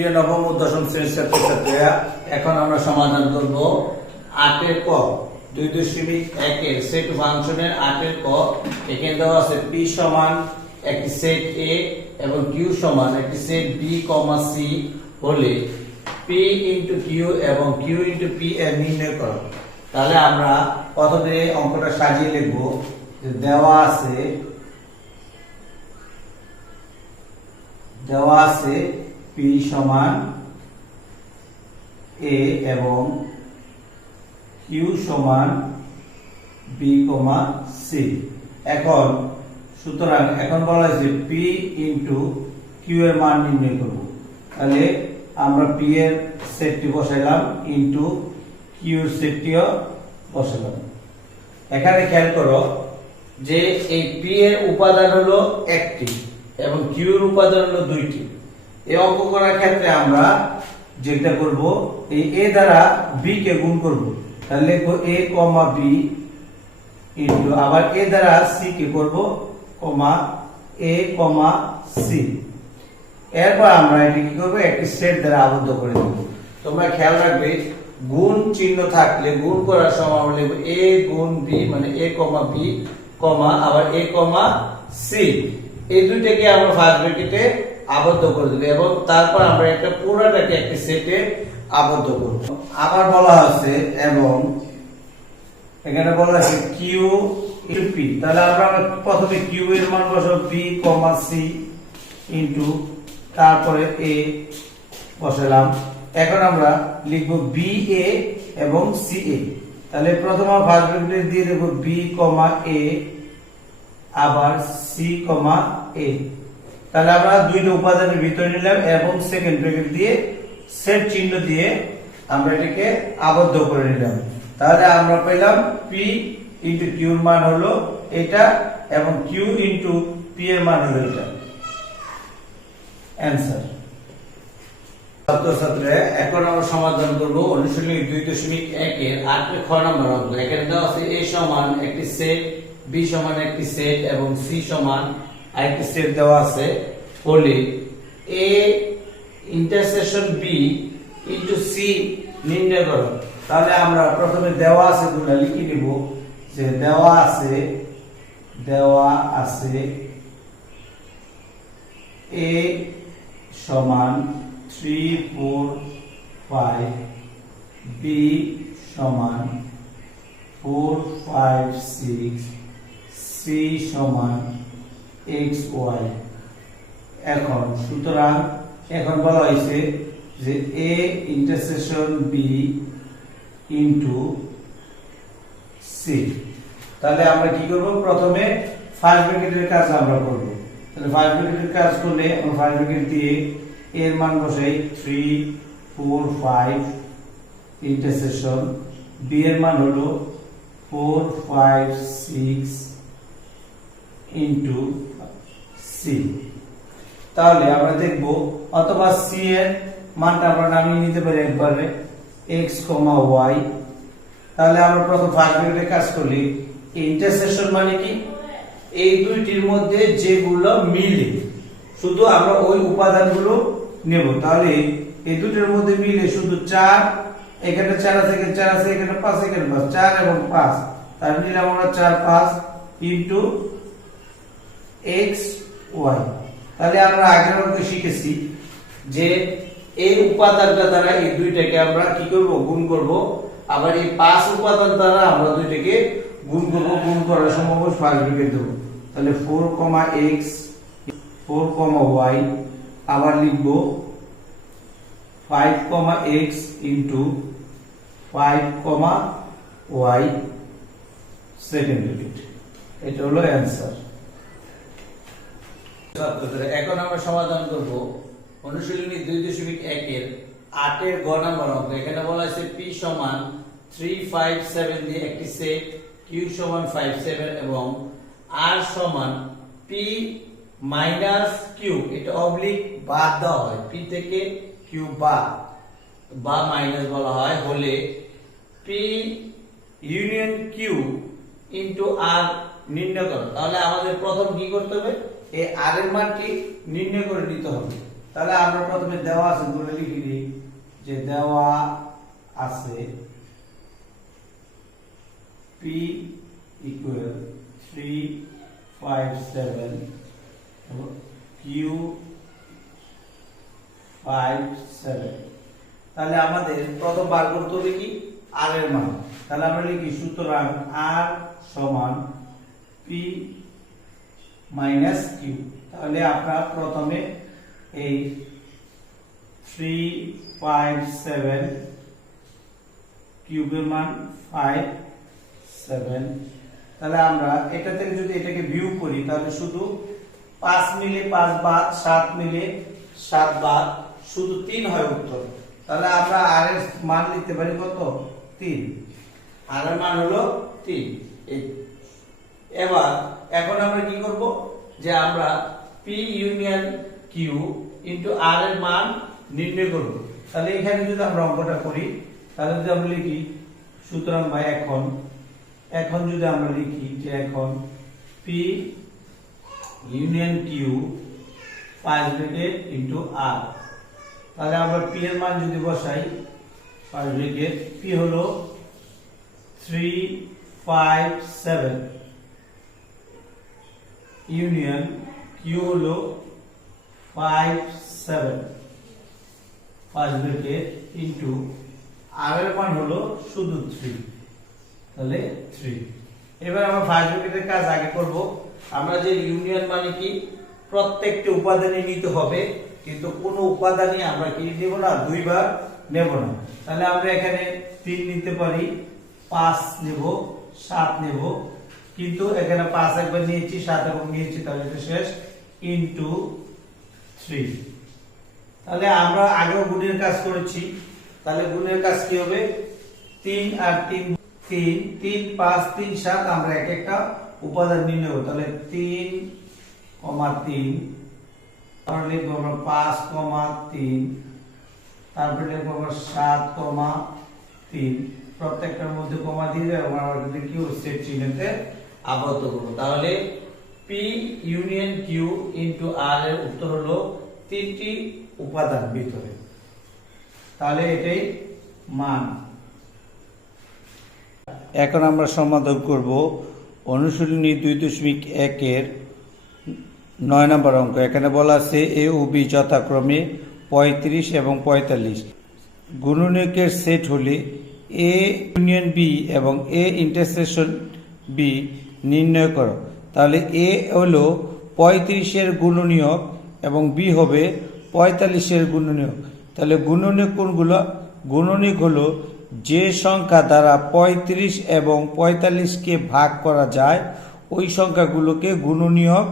প্রিয় নবম ও দশম শ্রেণীর ছাত্রছাত্রীরা, এখন আমরা সমাধান করব 8 এর ক 2.1 এর সেট ফাংশনের 8 এর ক। এখানে দেওয়া আছে p সমান একটি সেট a এবং q সমান একটি সেট b, c হলে p * q এবং q * p এর নির্ণয় করো। তাহলে আমরা প্রথমে অঙ্কটা সাজিয়ে লিখব যে দেওয়া আছে p সমান a এবং q সমান b, c। সুতরাং এখন বলা হয়েছে p * q এর মান নির্ণয় করব। তাহলে আমরা p এর সেটটি বসাইলাম ইনটু q এর সেটটিও বসালাম। এখানে খেয়াল করো যে এই p এর উপাদান হলো একটি এবং q এর উপাদান হলো দুইটি। এই অঙ্ক করার ক্ষেত্রে আমরা যেটা করব, এই a দ্বারা b কে গুণ করব। তাহলে লিখব a, b ইনটু আবার a দ্বারা c কে করব a, c। এরপর আমরা এটা কি করব, একটি সেট দ্বারা আবদ্ধ করে দেব। তোমরা খেয়াল রাখবে গুণ চিহ্ন থাকলে গুণ করার সময় আমরা লিখব a গুণ b, মানে a, b, আবার a, c। এই দুইটাকে আমরা ফার্স্ট ব্র্যাকেটে আবদ্ধ করে দেব এবং তারপর আমরা একটা পুরোটাকে একটি সেটে আবদ্ধ করব। আবার বলা আছে এবং এখানে বলা আছে q * p। তাহলে আমরা প্রথমে q এর মান বসাবো b, c ইনটু তারপরে a বসালাম। এখন আমরা লিখব ba এবং ca। তাহলে প্রথমে ফার্স্ট ব্র্যাকেটে দিয়ে দেব b, a আবার c, a। তাহলে আমরা দুইটা উপাদানের ভিতরে নিলাম এবং সেকেন্ড ব্র্যাকেট দিয়ে সেট চিহ্ন দিয়ে আমরা এটাকে আবদ্ধ করে নিলাম। তাহলে আমরা পেলাম p * q এর মান হলো এটা এবং q * p এর মান হলো এটা। অ্যানসার। ছাত্রছাত্রীরা, এখন আমরা সমাধান করব অনুশীলনী 2.1 এর 8 এর খ নম্বর অঙ্ক। এখানে দেওয়া আছে a সমান একটি সেট, b সমান একটি সেট এবং c সমান আরেকটি সেট দেওয়া আছে হলে a intersection b into c নির্ণয় করো। তাহলে আমরা প্রথমে দেওয়া আছে গুলো লিখে নিব যে দেওয়া আছে a সমান 3, 4, 5, b সমান 4, 5, 6, c সমান x, y। সুতরাং এখন বলা হয়েছে যে a intersection b into c। তাহলে আমরা কি করব, প্রথমে ফার্স্ট ব্র্যাকেটের কাজ আমরা করব। তাহলে ফার্স্ট ব্র্যাকেটের কাজ করলে আমরা ফার্স্ট ব্র্যাকেট দিয়ে এর মান বসাই 3, 4, 5 ইন্টারসেকশন b এর মান হলো 4, 5, 6 ইনটু c। তাহলে আমরা দেখব অথবা c এর মানটা আমরা নামিয়ে নিতে পারি একবারে x, y। তাহলে আমরা প্রথম ফার্স্ট ব্র্যাকেটে কাজ করলে ইন্টারসেকশন মানে কি, এই দুইটির মধ্যে যেগুলো মিলে শুধু আমরা ওই উপাদানগুলো নেব। তাহলে এই দুটোর মধ্যে মিলে শুধু 4, এখানে 4 আছে, এখানে 4 আছে, এখানে 5, এখানে 5, 4 এবং 5। তাহলে নিলাম আমরা 4, 5 ইনটু x, y। তাহলে আমরা আগের অঙ্কে শিখেছি যে এই উপাদানটা দ্বারা এই দুইটাকে আমরা কি করব, গুণ করব। আবার এই 5 উপাদান দ্বারা আমরা দুইটাকে গুণ করব। গুণ করার সময় ফার্স্ট ব্র্যাকেট দেব। তাহলে 4, x, 4, y আবার লিখব 5, x into 5, y second bracket. এটা হলো অ্যানসার। এখন আমরা সমাধান করব অনুশীলনী 2.1 এর 8 এর গ নম্বর অঙ্ক। এখানে বলা আছে p সমান 3, 5, 7 দিয়ে একটি সেট, q সমান 5, 7 এবং r সমান p মাইনাস q। এটা অবলিক বাদ দেওয়া হয়, p থেকে q বাদ বা মাইনাস বলা হয় হলে p union q into r নির্ণয় করো। তাহলে আমাদের প্রথম কি করতে হবে, এই r এর মানটি নির্ণয় করে নিতে হবে। তাহলে আমরা প্রথমে দেওয়া আছে বলে লিখি দিই যে দেওয়া আছে P equal 357 Q 57। তাহলে আমাদের প্রথম বার করতে হবে কি R এর মান। তাহলে আমরা লিখি সুতরাং R সমান P মাইনাস Q। তাহলে আমরা প্রথমে এই 357 কিউবের মান 57। তাহলে আমরা এটা থেকে যদি এটাকে ভিউ করি তাহলে শুধু 5 মিলে 5 বাদ 7 মিলে 7 বাদ শুধু 3 হয় উত্তর। তাহলে আমরা আর এর মান লিখতে পারি কত 3। আর এর মান হলো 3। এবার এখন আমরা কি করব যে আমরা P union Q into R এর মান নির্ণয় করব। তাহলে এখানে যদি আমরা অঙ্কটা করি তাহলে যদি আমরা লিখি সুতরাং ভাই এখন যদি আমরা লিখি যে এখন P union Q 5 bracket into R। তাহলে আমরা P এর মান যদি বসাই 5 ব্র্যাকেট P হলো 357 ইউনিয়ন Q হলো 57 5 ব্র্যাকেট ইনটু R এর মান হলো শুধু 3। তাহলে 3। এবার আমরা 5 ব্র্যাকেটের কাজ আগে করব। আমরা যে ইউনিয়ন মানে কি প্রত্যেকটা উপাদানই নিতে হবে, কিন্তু কোন উপাদানই আমরা কি নেব না দুইবার নেব না। তাহলে আমরা এখানে 3 নিতে পারি, 5 নেব, 7 নেব, কিন্তু এখানে 5 একবার নিয়েছি 7 এবং নিয়েছি তাহলে এটা শেষ ইনটু 3। তাহলে আমরা আগেও গুণের কাজ করেছি, তাহলে গুণের কাজ কি হবে 3 আর 3 3 5 3 7 আমরা এক একটা উপাদান নির্ণয় করব। তাহলে 3, 3 তারপর লিখব আমরা 5, 3 তারপর লিখব আমরা 7, 3 প্রত্যেকটার মধ্যে কমা দিয়ে আমরা কি সেট চিহ্নতে আবদ্ধ করব। তাহলে P union Q into R এর উত্তর হলো 3টি উপাদান ভিতরে। তাহলে এটাই মান। এখন আমরা সমাধান করব অনুশীলনী 2.1 এর 9 নম্বর অঙ্ক। এখানে বলা আছে A ও B যথাক্রমে 35 এবং 45 গুণনীয়কের সেট হলে A ইউনিয়ন B এবং A ইন্টারসেকশন B নির্ণয় করো। তাহলে A হলো 35 এর গুণনীয়ক এবং B হবে 45 এর গুণনীয়ক। তাহলে গুণনীয়ক কোনগুলো? গুণনীয়ক হলো যে সংখ্যা দ্বারা 35 এবং 45 কে ভাগ করা যায় ওই সংখ্যাগুলোকে গুণনীয়ক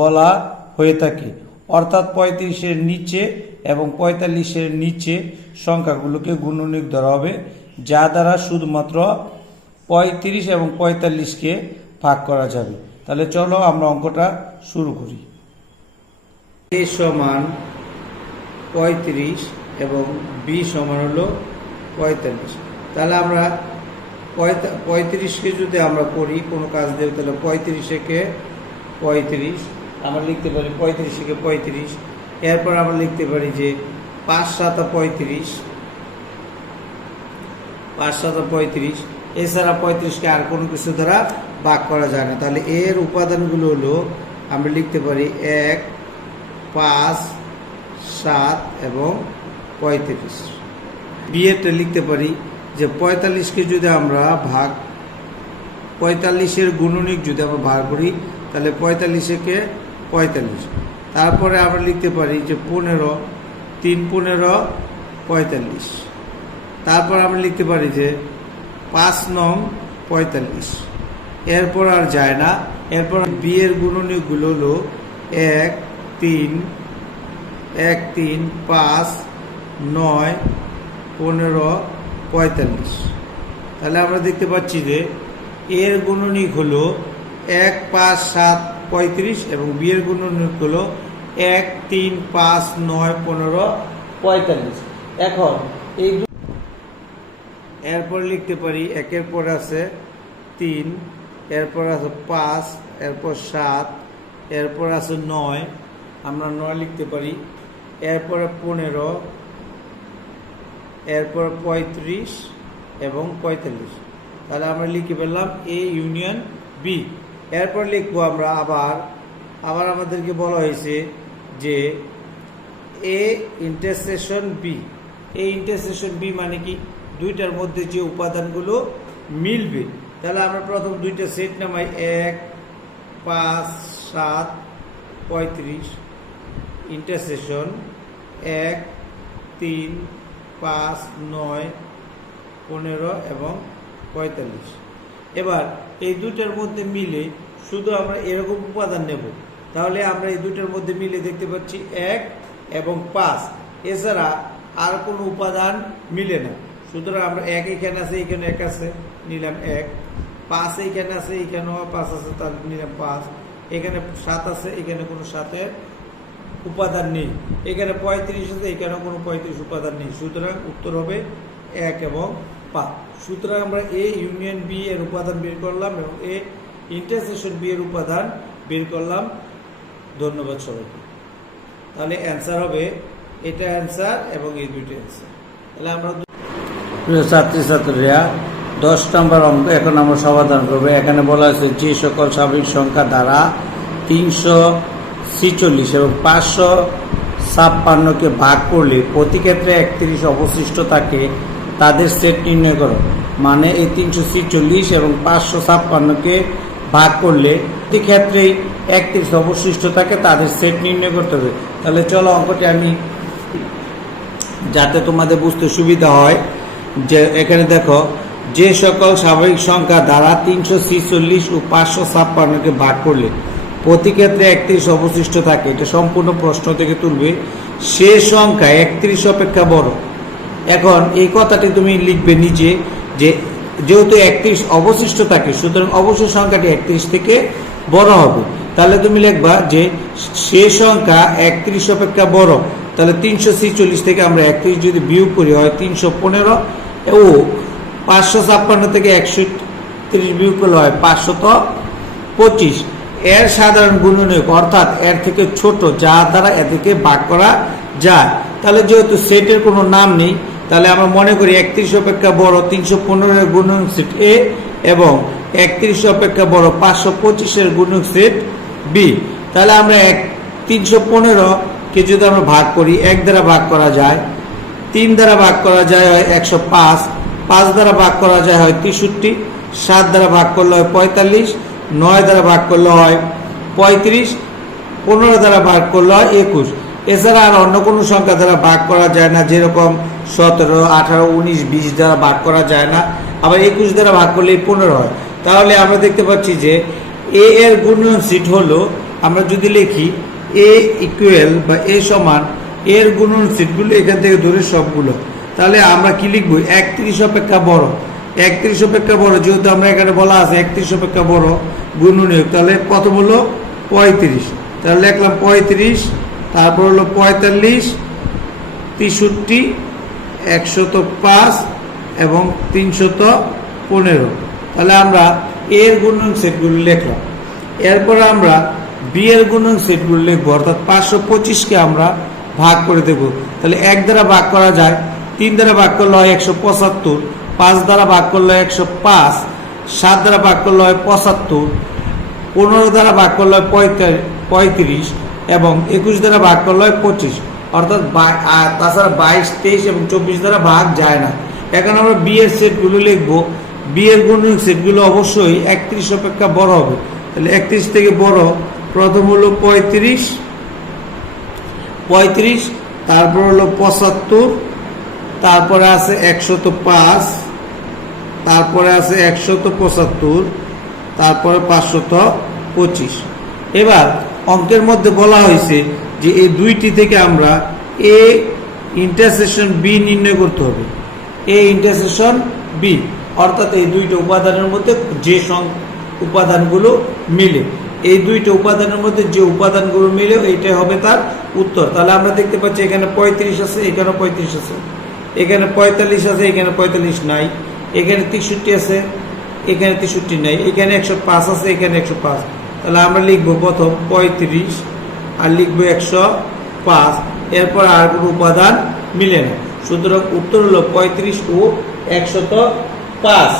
বলা হয়ে থাকে। অর্থাৎ 35 এর নিচে এবং 45 এর নিচে সংখ্যাগুলোকে গুণনীয়ক ধরা হবে, যা দ্বারা শুধুমাত্র 35 এবং 45 কে ভাগ করা যাবে। তাহলে চলো আমরা অঙ্কটা শুরু করি। A সমান 35 এবং B সমান হলো 45। তাহলে আমরা 35 কে যদি আমরা করি কোনো কাজ দেব তাহলে 35 কে 35 আমরা লিখতে পারি 35 কে 35। এরপর আমরা লিখতে পারি যে 5 7 35 5 7 35। এছাড়া 35 কে আর কোনো কিছু দ্বারা ভাগ করা যায় না। তাহলে এর উপাদানগুলো হলো আমরা লিখতে পারি 1 5 7 এবং 35। বি এরটা লিখতে পারি যে 45 কে যদি আমরা 45 এর গুণনীয়ক যদি আমরা ভাগ করি তাহলে 45 কে 45। তারপরে আমরা লিখতে পারি যে 15 3 15 45। তারপর আমরা লিখতে পারি যে 5 9 45। এরপর আর যায় না। এরপর বি এর গুণনীয়কগুলো হলো 1 3 5 9 15 45। তাহলে আমরা দেখতে পাচ্ছি যে এর গুণনীয়ক হলো 1 5 7 35 এবং বি এর গুণনীয়ক হলো 1 3 5 9 15 45। এখন এই এরপর লিখতে পারি একের পর আছে 3, এরপর আছে 5, এরপর 7, এরপর আছে 9 আমরা 9 লিখতে পারি। এরপরে 15, এরপরে 35 এবং 45। তাহলে আমরা লিখে ফেললাম এ ইউনিয়ন বি। এরপর লিখবো আমরা আবার আমাদেরকে বলা হয়েছে যে এ ইন্টারসেকশন বি। এই ইন্টারসেকশন বি মানে কি, দুইটার মধ্যে যে উপাদানগুলো মিলবে। তাহলে আমরা প্রথম দুইটা সেট নামাই, 1, 5, 7, 35 ইন্টারসেকশন 1, 3, 5, 9, 15 এবং 45। এবার এই দুইটার মধ্যে মিলে শুধু আমরা এরকম উপাদান নেব। তাহলে আমরা এই দুইটার মধ্যে মিলে দেখতে পাচ্ছি 1 এবং 5, এছাড়া আর কোনো উপাদান মিলে না। সুতরাং আমরা 1 এখানে আছে, এখানে 1 আছে, নিলাম 1। 5 এইখানে আছে, এখানেও 5 আছে, তাহলে নিলাম 5। এখানে 7 আছে, এখানে কোনো 7-এর উপাদান নেই। এখানে 35 আছে, এখানেও কোনো 35 উপাদান নেই। সুতরাং উত্তর হবে 1 এবং 5। সুতরাং আমরা এ ইউনিয়ন বি এর উপাদান বের করলাম এবং এ ইন্টারসেকশন বি এর উপাদান বের করলাম। ধন্যবাদ সবাইকে। তাহলে অ্যান্সার হবে, এটা অ্যান্সার এবং এই দুইটা অ্যান্সার। তাহলে আমরা ছাত্রীরা 10 নম্বর অঙ্ক এখন আমরা সমাধান করবো। এখানে বলা আছে যে সকল স্বাভাবিক সংখ্যা দ্বারা 346 এবং 556কে ভাগ করলে প্রতি ক্ষেত্রে 31 অবশিষ্ট থাকে, তাদের সেট নির্ণয় করো। মানে এই 346 এবং 556কে ভাগ করলে প্রতি ক্ষেত্রেই 31 অবশিষ্ট থাকে, তাদের সেট নির্ণয় করতে হবে। তাহলে চলো অঙ্কটি আমি, যাতে তোমাদের বুঝতে সুবিধা হয়, যে এখানে দেখো যে সকল স্বাভাবিক সংখ্যা দ্বারা 346 ও 556কে ভাগ করলে প্রতি ক্ষেত্রে 31 অবশিষ্ট থাকে, এটা সম্পূর্ণ প্রশ্ন থেকে তুলবে। সে সংখ্যা 31 অপেক্ষা বড়। এখন এই কথাটি তুমি লিখবে নিচে, যে যেহেতু 31 অবশিষ্ট থাকে, সুতরাং অবশ্যই সংখ্যাটি 31 থেকে বড় হবে। তাহলে তুমি লিখবা যে সে সংখ্যা 31 অপেক্ষা বড়। তাহলে 346 থেকে আমরা 31 যদি বিয়োগ করি হয় 315, ও 556 থেকে 130 বিয়োগ করলে হয় 525। এর সাধারণ গুণনীয়ক, অর্থাৎ এর থেকে ছোট যা দ্বারা এদেরকে ভাগ করা যায়। তাহলে যেহেতু সেটের কোনো নাম নেই, তাহলে আমরা মনে করি 31 অপেক্ষা বড় 315 এর গুণনীয়ক সেট এ এবং 31 অপেক্ষা বড় 525 এর গুণনীয়ক সেট বি। তাহলে আমরা 315কে যদি আমরা ভাগ করি, 1 দ্বারা ভাগ করা যায়, 3 দ্বারা ভাগ করা যায় হয় 105, 5 দ্বারা ভাগ করা যায় হয় 63, 7 দ্বারা ভাগ করলে হয় 45, 9 দ্বারা ভাগ করলে হয় 35, 15 দ্বারা ভাগ করলে হয় 21। এছাড়া আর অন্য কোনো সংখ্যা দ্বারা ভাগ করা যায় না, যেরকম 17, 18, 19, 20 দ্বারা ভাগ করা যায় না। আবার 21 দ্বারা ভাগ করলে 15 হয়। তাহলে আমরা দেখতে পাচ্ছি যে এ এর গুণনীয়ক সেট হলো, আমরা যদি লিখি এ ইকুয়াল বা এ সমান এর গুণনীয়ক সেটগুলো এখান থেকে ধরে সবগুলো, তাহলে আমরা কি লিখবো, 31 অপেক্ষা বড়। 31 অপেক্ষা বড়, যেহেতু আমরা এখানে বলা আছে 31 অপেক্ষা বড় গুণনীয়ক, তাহলে প্রথম হলো 35। তাহলে লিখলাম 35, তারপর হলো 45, 63, 105 এবং 315। তাহলে আমরা এর গুণনীয়ক সেটগুলো লিখলাম। এরপর আমরা বি এর গুণনীয়ক সেটগুলো লিখবো, অর্থাৎ 525কে আমরা ভাগ করে দেব। তাহলে 1 দ্বারা ভাগ করা যায়, 3 দ্বারা ভাগ করলে হয় 175, 5 দ্বারা ভাগ করলে 105, 7 দ্বারা ভাগ করলে হয় 75, 15 দ্বারা ভাগ করলে হয় 35 এবং 21 দ্বারা ভাগ করলে হয় 25। অর্থাৎ তাছাড়া 22, 23 এবং 24 দ্বারা ভাগ যায় না। এখন আমরা বি এর সেটগুলো লিখবো। বি এর গুণনীয়ক সেটগুলো অবশ্যই 31 অপেক্ষা বড় হবে। তাহলে 31 থেকে বড় প্রথম হলো 35, তারপর হলো 75, তারপরে আছে 105, তারপরে আছে 175, তারপরে 525। এবার অঙ্কের মধ্যে বলা হয়েছে যে এই দুইটি থেকে আমরা এ ইন্টারসেকশন বি নির্ণয় করতে হবে। এ ইন্টারসেকশন বি, অর্থাৎ এই দুইটা উপাদানের মধ্যে যে উপাদানগুলো মিলে, এই দুইটা উপাদানের মধ্যে যে উপাদানগুলো মিলে এইটাই হবে তার উত্তর। তাহলে আমরা দেখতে পাচ্ছি এখানে 35 আছে, এখানে 35 আছে, এখানে 45 আছে, এখানে 45 নাই, এখানে 63 আছে, এখানে 63 নাই, এখানে 105 আছে, এখানে 105। তাহলে আমরা লিখবো প্রথম 35 আর লিখবো 105, এরপর আর কোনো উপাদান মিলে না। সুতরাং উত্তর হলো 35 ও 105।